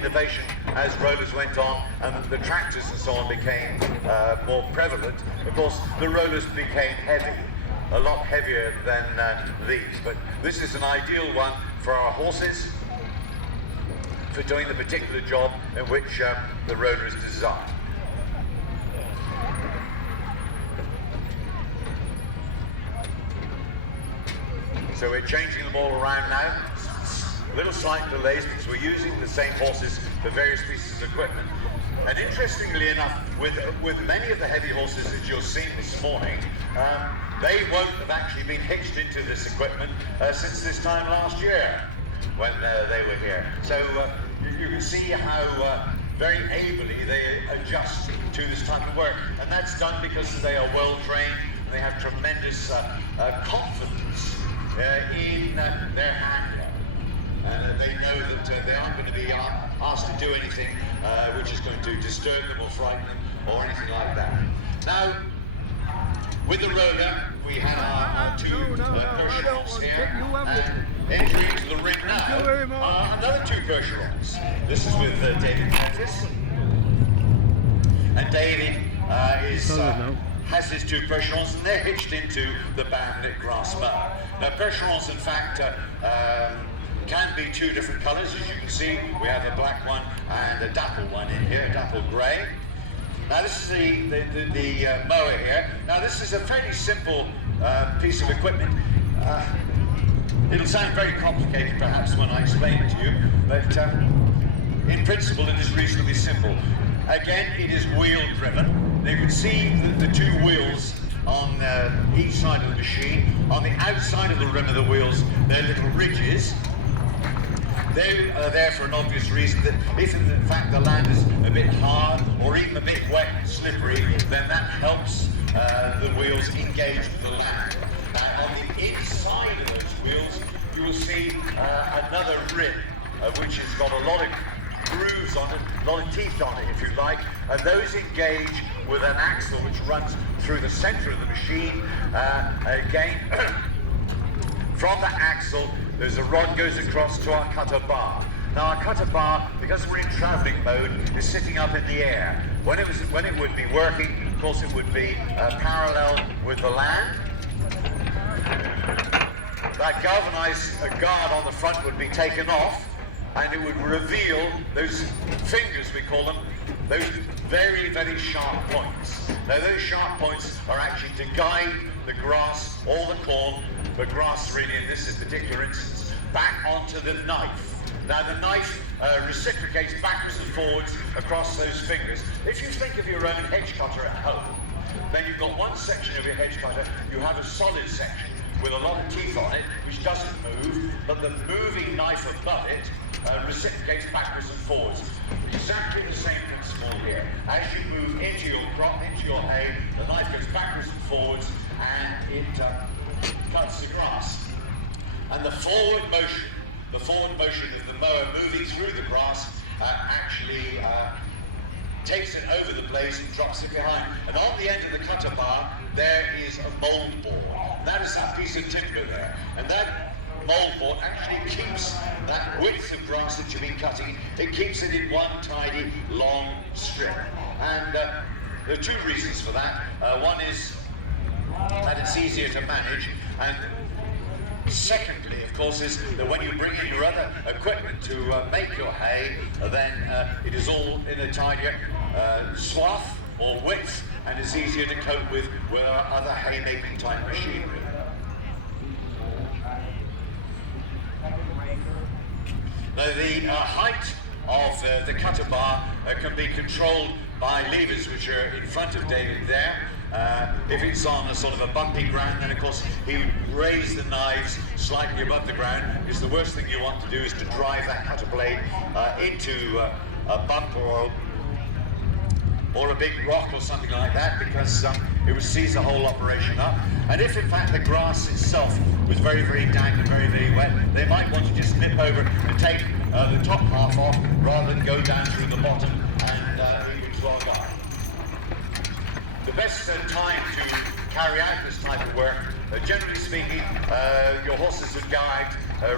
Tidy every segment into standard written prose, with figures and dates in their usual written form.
innovation as rollers went on and the tractors and so on became more prevalent, of course the rollers became heavy, a lot heavier than these. But this is an ideal one for our horses, for doing the particular job in which the roller is designed. So we're changing them all around now. Little slight delays because we're using the same horses for various pieces of equipment. And interestingly enough, with many of the heavy horses that you'll see this morning, they won't have actually been hitched into this equipment since this time last year when they were here. So you can see how very ably they adjust to this type of work. And that's done because they are well trained and they have tremendous confidence in their handler. They know that they aren't going to be asked to do anything which is going to disturb them or frighten them or anything like that. Now, with the roller, we have our two Percherons here, and entering into the ring now, another two Percherons. This is with David Curtis, and David has his two Percherons, and they're hitched into the bandit grass mower. Now, Percherons, in fact, can be two different colours. As you can see, we have a black one and a dapple one in here, a dapple grey. Now this is the mower here. Now this is a fairly simple piece of equipment. It'll sound very complicated perhaps when I explain it to you, but in principle it is reasonably simple. Again, it is wheel driven. You can see the two wheels on each side of the machine. On the outside of the rim of the wheels, there are little ridges. They are there for an obvious reason, that if in fact the land is a bit hard or even a bit wet and slippery, then that helps the wheels engage with the land. On the inside of those wheels, you will see another rim, which has got a lot of grooves on it, a lot of teeth on it if you like, and those engage with an axle which runs through the center of the machine. Again, from the axle, there's a rod goes across to our cutter bar. Now our cutter bar, because we're in traveling mode, is sitting up in the air. When it would be working, of course it would be parallel with the land. That galvanized guard on the front would be taken off, and it would reveal those fingers, we call them, those very, very sharp points. Now those sharp points are actually to guide the grass or the corn, but grass really in this particular instance, back onto the knife. Now the knife reciprocates backwards and forwards across those fingers. If you think of your own hedge cutter at home, then you've got one section of your hedge cutter, you have a solid section with a lot of teeth on it, which doesn't move, but the moving knife above it reciprocates backwards and forwards. Exactly the same principle here. As you move into your crop, into your hay, the knife goes backwards and forwards, and it cuts the grass. And the forward motion of the mower moving through the grass actually takes it over the blades and drops it behind. And on the end of the cutter bar, there is a mold board. That is that piece of timber there. And that mold board actually keeps that width of grass that you've been cutting, it keeps it in one tidy, long strip. And there are two reasons for that. One is that it's easier to manage, and secondly, of course, is that when you bring in your other equipment to make your hay, then it is all in a tidier swath or width, and it's easier to cope with our other haymaking type machinery. Now the height of the cutter bar can be controlled by levers which are in front of David there. If it's on a sort of a bumpy ground, then of course he would raise the knives slightly above the ground, because the worst thing you want to do is to drive that cutter blade into a bump or a big rock or something like that, because it would seize the whole operation up. And if in fact the grass itself was very, very dank and very, very wet, they might want to just nip over and take the top half off rather than go down through the bottom and leave it clog on. The best time to carry out this type of work, generally speaking, your horses would go out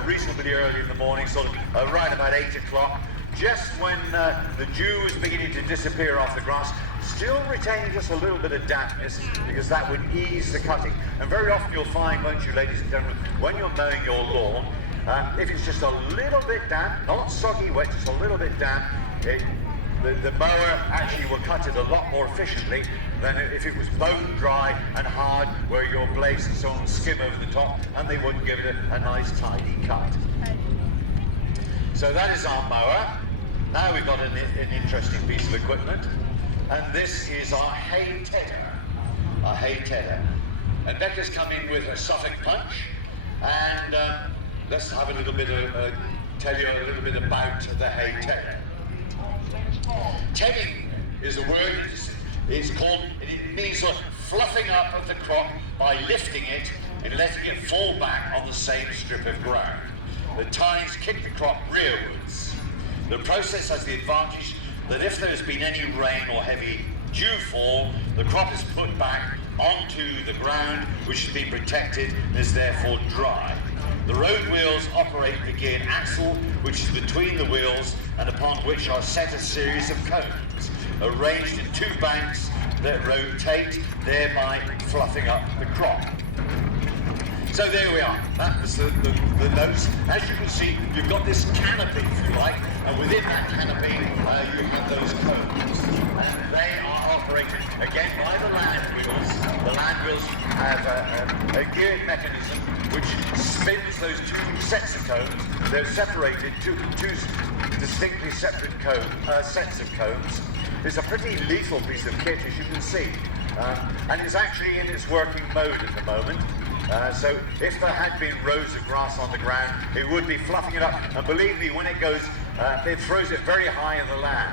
reasonably early in the morning, sort of right about 8 o'clock. just when the dew was beginning to disappear off the grass, still retaining just a little bit of dampness, because that would ease the cutting. And very often you'll find, won't you, ladies and gentlemen, when you're mowing your lawn, if it's just a little bit damp, not soggy wet, just a little bit damp, the mower actually will cut it a lot more efficiently than if it was bone dry and hard, where your blades and so on skim over the top and they wouldn't give it a nice tidy cut. So that is our mower. Now we've got an interesting piece of equipment, and this is our hay tedder. Our hay tedder. And Becca's come in with a Suffolk punch, and let's have a little bit of, tell you a little bit about the hay tedder. Tedding is a word, it's called, it means sort of fluffing up of the crop by lifting it and letting it fall back on the same strip of ground. The tines kick the crop rearwards. The process has the advantage that if there has been any rain or heavy dew fall, the crop is put back onto the ground, which has been protected and is therefore dry. The road wheels operate the geared axle, which is between the wheels and upon which are set a series of cones, arranged in two banks that rotate, thereby fluffing up the crop. So there we are. That was the notes. As you can see, you've got this canopy, if you like, and within that canopy, you have those cones. And they are operated, again, by the land wheels. The land wheels have a geared mechanism which spins those two sets of cones. They're separated, two distinctly separate sets of cones. It's a pretty lethal piece of kit, as you can see. And it's actually in its working mode at the moment. So if there had been rows of grass on the ground, it would be fluffing it up. And believe me, when it goes, it throws it very high in the land,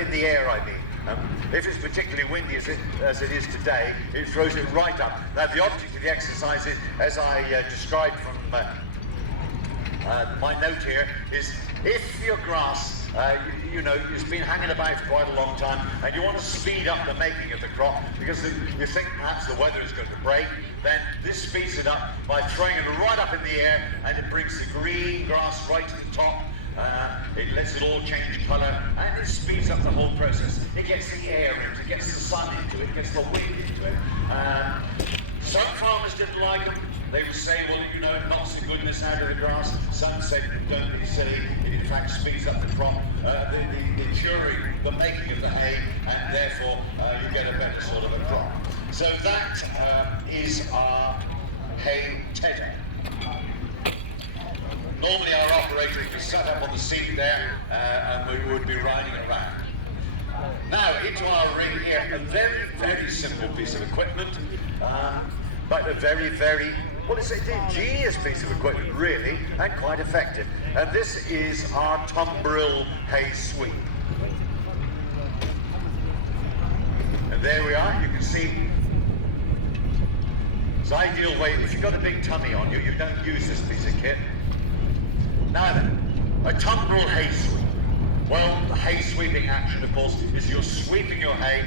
in the air, I mean. If it's particularly windy as it is today, it throws it right up. Now, the object of the exercise is, as I described from my note here, is if your grass, you know, it's been hanging about for quite a long time, and you want to speed up the making of the crop because you think perhaps the weather is going to break, then this speeds it up by throwing it right up in the air, and it brings the green grass right to the top. It lets it all change colour, and it speeds up the whole process. It gets the air into it, gets the sun into it, gets the wind into it. Some farmers didn't like them. They would say, well, you know, it knocks the goodness out of the grass. Some said, don't be silly. It in fact speeds up the crop, the curing, the making of the hay, and therefore you get a better sort of a crop. So that is our hay tedder. Normally our operator would be set up on the seat there, and we would be riding around. Now, into our ring here, a very, very simple piece of equipment, but a very, very, well, it's an ingenious piece of equipment, really, and quite effective. And this is our tumbril Haze Sweep. And there we are, you can see, it's ideal way, if you've got a big tummy on you, you don't use this piece of kit. Now then, a tumbril hay sweep. Well, the hay sweeping action, of course, is you're sweeping your hay.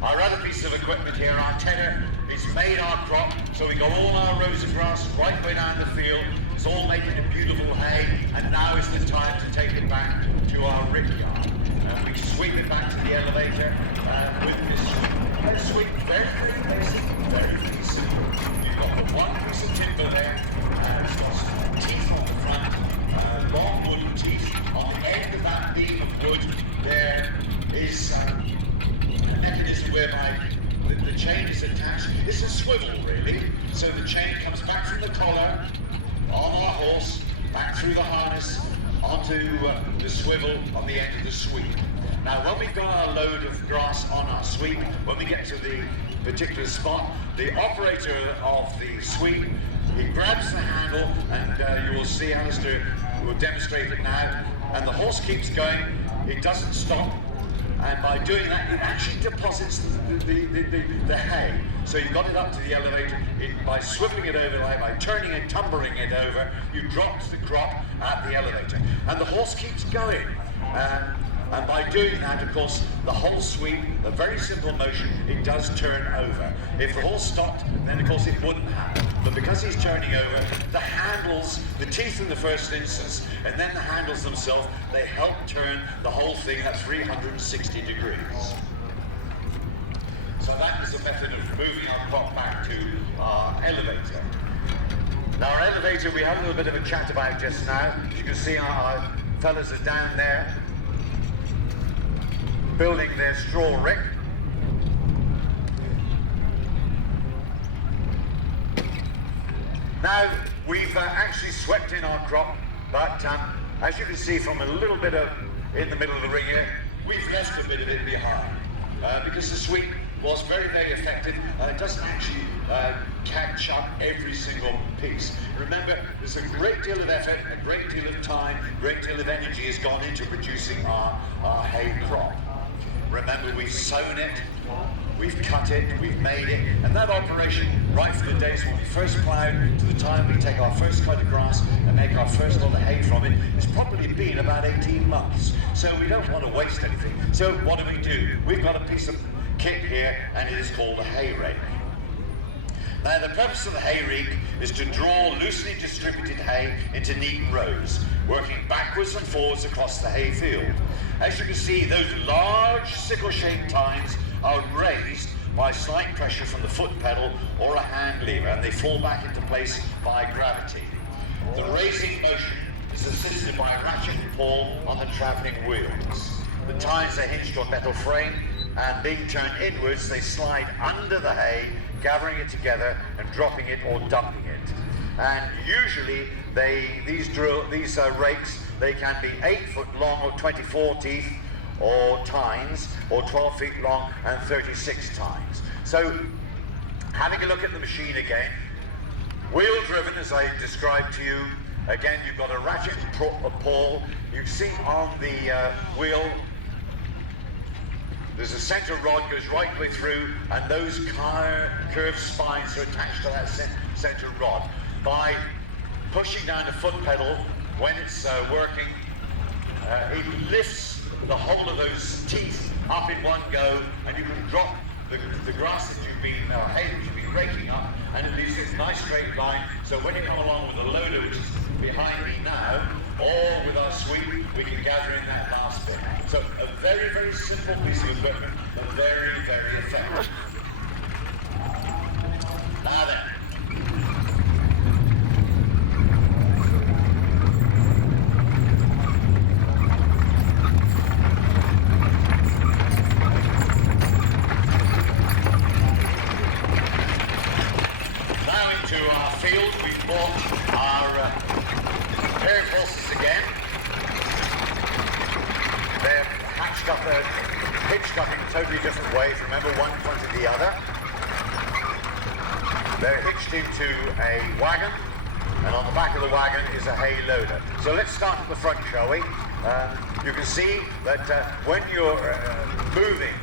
Our other piece of equipment here, our tedder, is made our crop, so we got all our rows of grass right way down the field. It's all making a beautiful hay, and now is the time to take it back to our rickyard. We sweep it back to the elevator with this sweep. Very, very basic, very, very simple. You've got one piece of timber there, it's got some teeth on the front, long wooden teeth. On the end of that beam of wood, there is a mechanism whereby the chain is attached. It's a swivel, really. So the chain comes back from the collar, on our horse, back through the harness, onto the swivel on the end of the sweep. Now, when we've got our load of grass on our sweep, when we get to the particular spot, the operator of the sweep, he grabs the handle, and you will see Alistair will demonstrate it now, and the horse keeps going, it doesn't stop, and by doing that, it actually deposits the hay. So you've got it up to the elevator, by swiveling it over, by turning and tumbling it over, you drop the crop at the elevator. And the horse keeps going. And by doing that, of course, the whole sweep, a very simple motion, it does turn over. If the horse stopped, then of course it wouldn't happen. But because he's turning over, the handle handles, the teeth in the first instance, and then the handles themselves, they help turn the whole thing at 360 degrees. So that is a method of moving our crop back to our elevator. Now our elevator we had a little bit of a chat about just now. As you can see, our fellas are down there building their straw rick. Now we've actually swept in our crop, but as you can see from a little bit of in the middle of the ring here, we've left a bit of it behind because the sweep was very, very effective. It doesn't actually catch up every single piece. Remember, there's a great deal of effort, a great deal of time, a great deal of energy has gone into producing our hay crop. Remember, we've sown it, we've cut it, we've made it, and that operation, right from the days when we first ploughed to the time we take our first cut of grass and make our first lot of hay from it, has probably been about 18 months. So we don't want to waste anything. So what do? We've got a piece of kit here, and it is called a hay rake. Now the purpose of the hay rake is to draw loosely distributed hay into neat rows, working backwards and forwards across the hay field. As you can see, those large sickle-shaped tines are raised by slight pressure from the foot pedal or a hand lever, and they fall back into place by gravity. The raising motion is assisted by a ratchet and pull on the travelling wheels. The tines are hinged on metal frame, and being turned inwards, they slide under the hay, gathering it together and dropping it or dumping it. And usually these rakes, they can be 8 foot long or 24 teeth or tines, or 12 feet long and 36 tines. So having a look at the machine again, wheel driven as I described to you. Again, you've got a ratchet and pull. You see on the wheel, there's a center rod goes right the way through, and those curved spines are attached to that center rod. By pushing down the foot pedal when it's working, it lifts the whole of those teeth up in one go, and you can drop the grass that you've been, hay that you've been raking up, and it leaves this nice straight line. So when you come along with the loader, which is behind me now, or with our sweep, we can gather in that last bit. So a very, very simple piece of equipment, but very, very effective. Now then. Now into our field, we've bought our pair of horses again. They're hitched up in a totally different way. Remember, one in front of the other. They're hitched into a wagon, and on the back of the wagon is a hay loader. So let's start at the front, shall we? You can see that when you're moving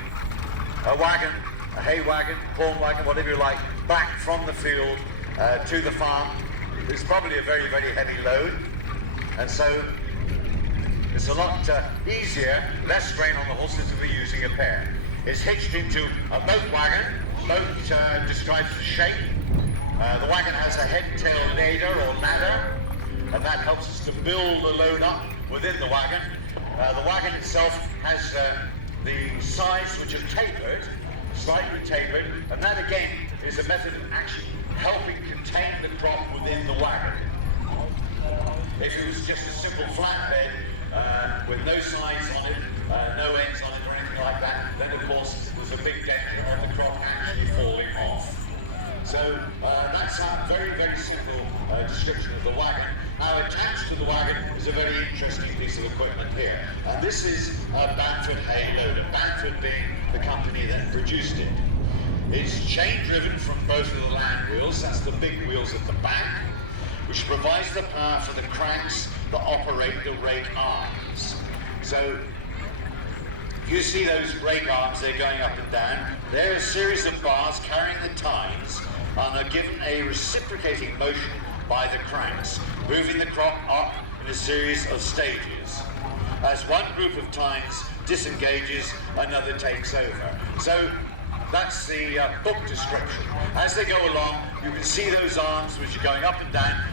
a wagon, a hay wagon, corn wagon, whatever you like, back from the field to the farm, it's probably a very, very heavy load. And so it's a lot easier, less strain on the horses if we're using a pair. It's hitched into a boat wagon. Boat describes the shape. The wagon has a head-tail nader or ladder, and that helps us to build the load up within the wagon. The wagon itself has the sides which are tapered, slightly tapered, and that again is a method of actually helping contain the crop within the wagon. If it was just a simple flatbed with no sides on it, no ends on it or anything like that, then of course there's a big danger of the crop actually falling off. So that's a very, very simple description of the wagon. Now attached to the wagon is a very interesting piece of equipment here. And this is a Bamford hay loader, Bamford being the company that produced it. It's chain driven from both of the land wheels, that's the big wheels at the back, which provides the power for the cranks that operate the rake arms. So you see those rake arms, they're going up and down. They're a series of bars carrying the tines and are given a reciprocating motion by the cranks, moving the crop up in a series of stages. As one group of tines disengages, another takes over. So that's the book description. As they go along, you can see those arms which are going up and down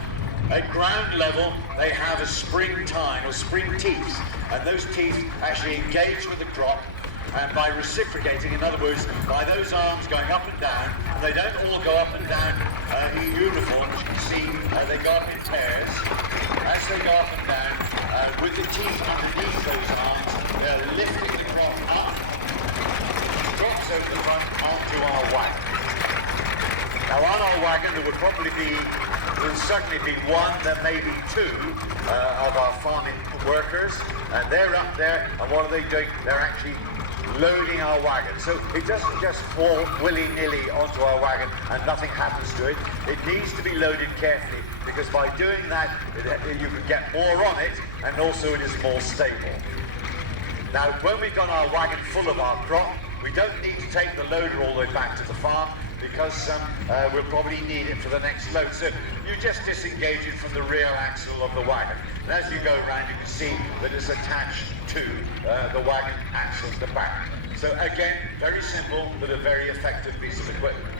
at ground level, they have a spring tine or spring teeth, and those teeth actually engage with the crop, and by reciprocating, in other words, by those arms going up and down, and they don't all go up and down in uniform. As you can see, they go up in pairs. As they go up and down, with the teeth underneath those arms, they're lifting the crop up, drops over the front onto our wagon. Now on our wagon there will certainly be one, there may be two of our farming workers, and they're up there, and what are they doing? They're actually loading our wagon. So it doesn't just fall willy-nilly onto our wagon and nothing happens to it. It needs to be loaded carefully, because by doing that you can get more on it, and also it is more stable. Now when we've got our wagon full of our crop, we don't need to take the loader all the way back to the farm, because we'll probably need it for the next load. So you just disengage it from the rear axle of the wagon. And as you go around, you can see that it's attached to the wagon axle at the back. So again, very simple, but a very effective piece of equipment.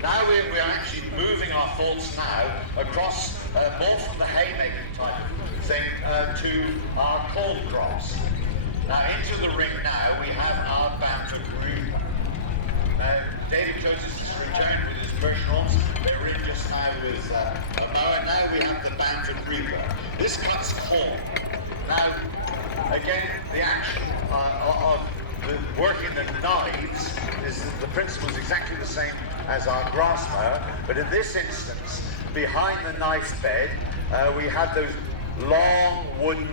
Now we're actually moving our thoughts now across more from the haymaking type of thing to our corn crops. Now into the ring now we have our Bamford Reaper. David Joseph has returned with his Bergerons. They're in just now with a mower. Now we have the Bamford Reaper. This cuts corn. Now, again, the action of working the knives the principle is exactly the same as our grass mower, but in this instance, behind the knife bed, we have those long wooden,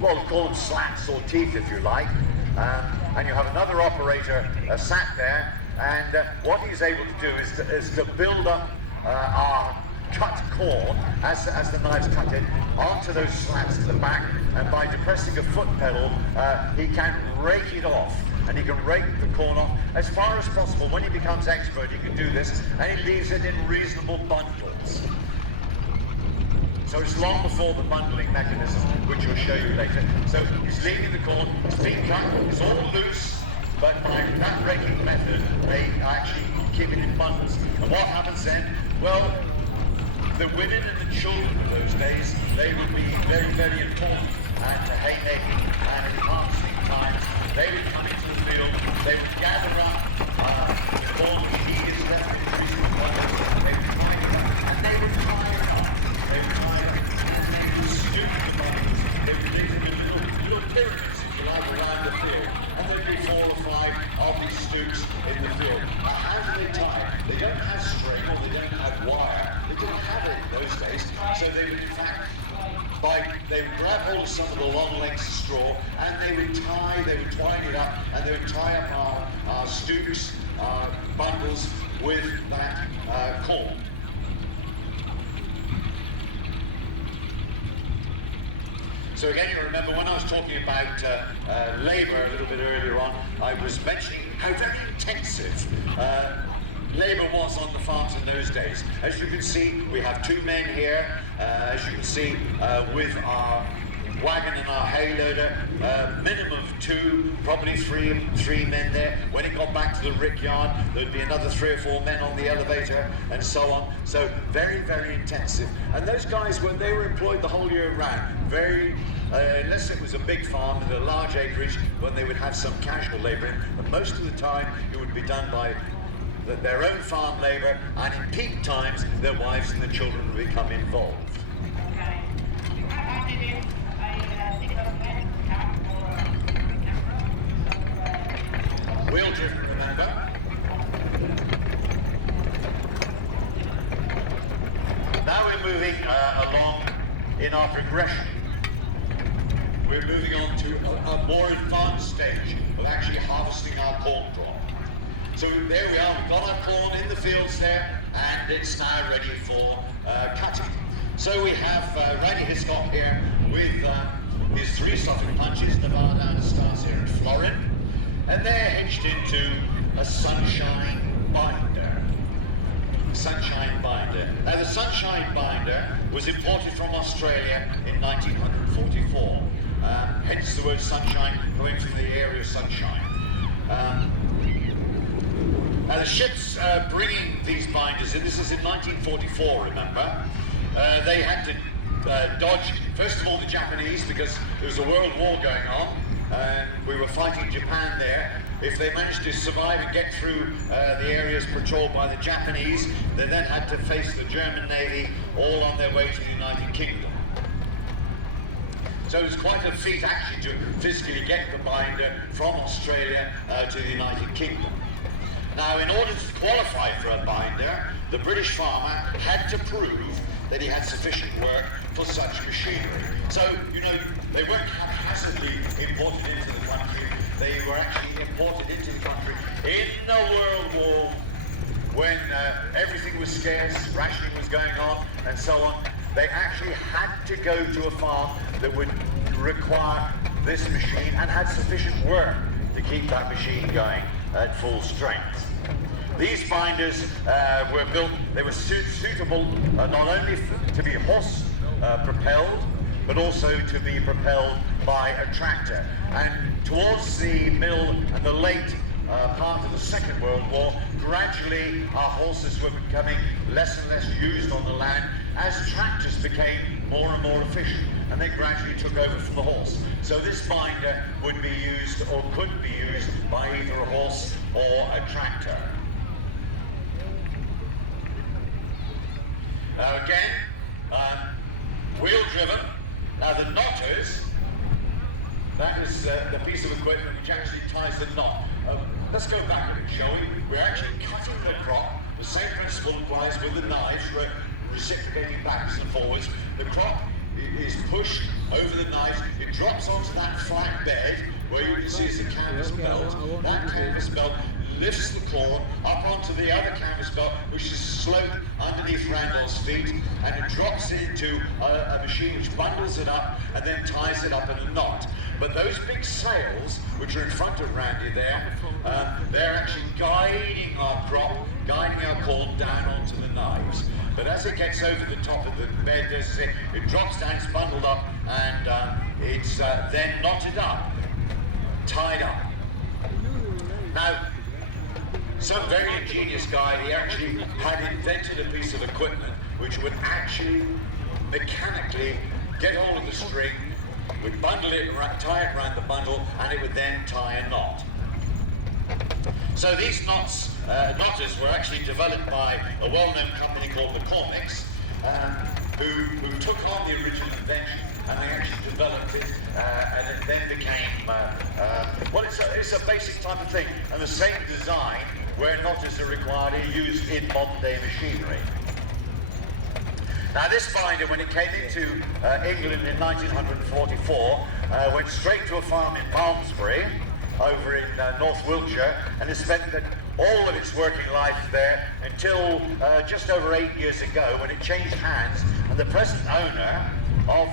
well, call them slats or teeth if you like, and you have another operator sat there, and what he's able to do is to build up our cut corn as the knives cut it onto those slats to the back, and by depressing a foot pedal he can rake it off, and he can rake the corn off as far as possible. When he becomes expert he can do this, and he leaves it in reasonable bundles. So it's long before the bundling mechanism, which we'll show you later. So he's leaving the corn, it's being cut, it's all loose, but by that raking method, they actually keep it in bundles. And what happens then? Well, the women and the children of those days, they would be very, very important to haymaking and in harvesting times. They would come into the field, they would gather up the corn which he is left in reasonable bundles, they would tie it up, and they would tie it up. They would tie it up, and they would scoop the bundles. They would leave them in little pyramids, if you like, around the field. And there'd be 4 or 5 of these scoops in the field. Now, how do they tie? They don't have string, or they don't have wire. They didn't have it in those days. So they would, in fact, they would grab hold of some of the long lengths of straw, and they would twine it up, and they would tie up our stoops, our bundles with that corn. So again, you remember when I was talking about labour a little bit earlier on, I was mentioning how very intensive labour was on the farms in those days. As you can see, we have 2 men here, as you can see, with our wagon and our hay loader, minimum of 2, probably 3 men there. When it got back to the rick yard, there'd be another 3 or 4 men on the elevator, and so on. So very, very intensive. And those guys, when they were employed the whole year round, unless it was a big farm with a large acreage, when they would have some casual labour in, but most of the time it would be done by their own farm labour, and in peak times their wives and the children would become involved. Wheel driven, remember. Now we're moving along in our progression. We're moving on to a more advanced stage of actually harvesting our corn crop. So there we are, we've got our corn in the fields there, and it's now ready for cutting. So we have Randy Hiscock here with his 3 soffit punches, Nevada and starts here in Florin, and they're hitched into a sunshine binder. Sunshine binder. Now the sunshine binder was imported from Australia in 1944, hence the word sunshine coming from the area of sunshine. Now the ships bringing these binders in, this is in 1944, remember, they had to dodge, first of all, the Japanese, because there was a world war going on, and we were fighting Japan there. If they managed to survive and get through the areas patrolled by the Japanese, they then had to face the German Navy, all on their way to the United Kingdom. So it was quite a feat actually to physically get the binder from Australia to the United Kingdom. Now, in order to qualify for a binder, the British farmer had to prove that he had sufficient work for such machinery. So, you know, they weren't haphazardly imported into the country. They were actually imported into the country in the World War, when everything was scarce, rationing was going on, and so on. They actually had to go to a farm that would require this machine and had sufficient work to keep that machine going at full strength. These binders were built, they were suitable not only to be horse propelled, but also to be propelled by a tractor. And towards the middle and the late part of the Second World War, gradually our horses were becoming less and less used on the land as tractors became more and more efficient, and they gradually took over from the horse. So this binder would be used, or could be used, by either a horse or a tractor. Again, wheel driven. Now the knotters, that is the piece of equipment which actually ties the knot. Let's go back a bit, shall we? We're actually cutting the crop. The same principle applies with the knives. We're reciprocating backwards and forwards. The crop is pushed over the knives. It drops onto that flat bed where you can see is the canvas belt. That canvas belt lifts the corn up onto the other canvas belt, which is sloped underneath Randall's feet, and it drops it into a machine which bundles it up and then ties it up in a knot. But those big sails, which are in front of Randy there, they're actually guiding our crop, guiding our corn down onto the knives. But as it gets over the top of the bed, it drops down, it's bundled up, and it's then knotted up, tied up. Now, some very ingenious guy, he actually had invented a piece of equipment which would actually mechanically get hold of the string, would bundle it, tie it around the bundle, and it would then tie a knot. So these knotters were actually developed by a well-known company called McCormick's, who took on the original invention, and they actually developed it, and it then became, well, it's a basic type of thing, and the same design where knotters are required are used in modern-day machinery. Now this binder, when it came into England in 1944, went straight to a farm in Malmesbury, over in North Wiltshire, and it spent all of its working life there until just over 8 years ago, when it changed hands, and the present owner of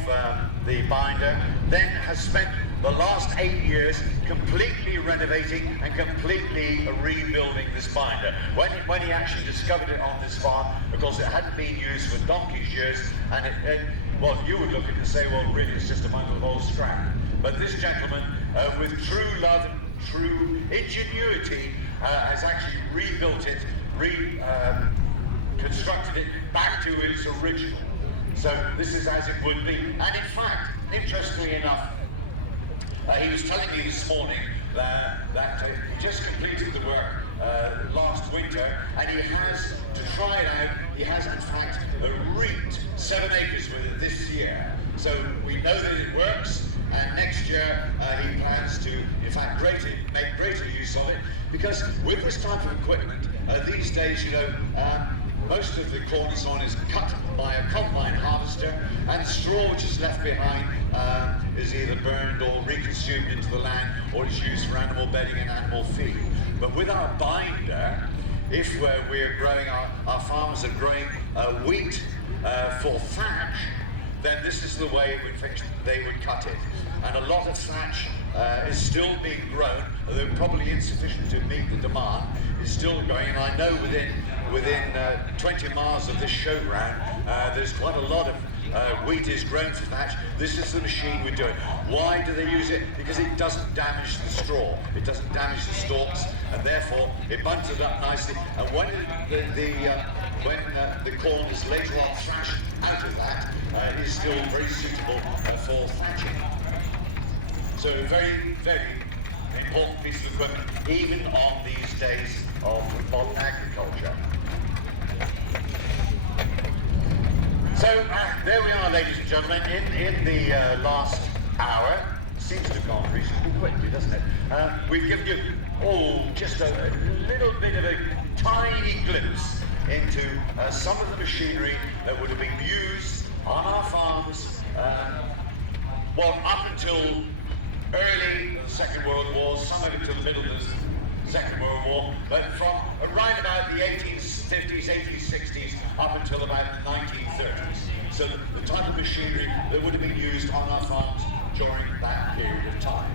the binder then has spent the last 8 years completely renovating and completely rebuilding this binder. When he actually discovered it on this farm, of course it hadn't been used for donkey's years, and well, you would look at it and say, well, really, it's just a bundle of old scrap. But this gentleman, with true love and true ingenuity, has actually rebuilt it, constructed it back to its original. So this is as it would be. And in fact, interestingly enough, he was telling me this morning that he just completed the work last winter, and he has, to try it out, he has in fact reaped 7 acres with it this year. So we know that it works, and next year he plans to, in fact, make greater use of it, because with this type of equipment, these days, you know, most of the corn and so on is cut by a combine harvester, and the straw which is left behind is either burned or reconsumed into the land, or is used for animal bedding and animal feed. But with our binder, if we're growing, our farmers are growing wheat for thatch, then this is the way in which they would cut it. And a lot of thatch is still being grown, although probably insufficient to meet the demand, is still going. And I know within 20 miles of this showground, there's quite a lot of wheat is grown for thatch. This is the machine we're doing. Why do they use it? Because it doesn't damage the straw. It doesn't damage the stalks, and therefore it bunts it up nicely. And when the corn is later on thrashed out of still very suitable for thatching. So a very, very important piece of equipment, even on these days of modern agriculture. So there we are, ladies and gentlemen, in the last hour. Seems to have gone reasonably quickly, doesn't it? We've given you just a little bit of a tiny glimpse into some of the machinery that would have been used on our farms, well, up until early the Second World War, some of it until the middle of the Second World War, but from around about the 1850s, 1860s, up until about the 1930s. So the type of machinery that would have been used on our farms during that period of time.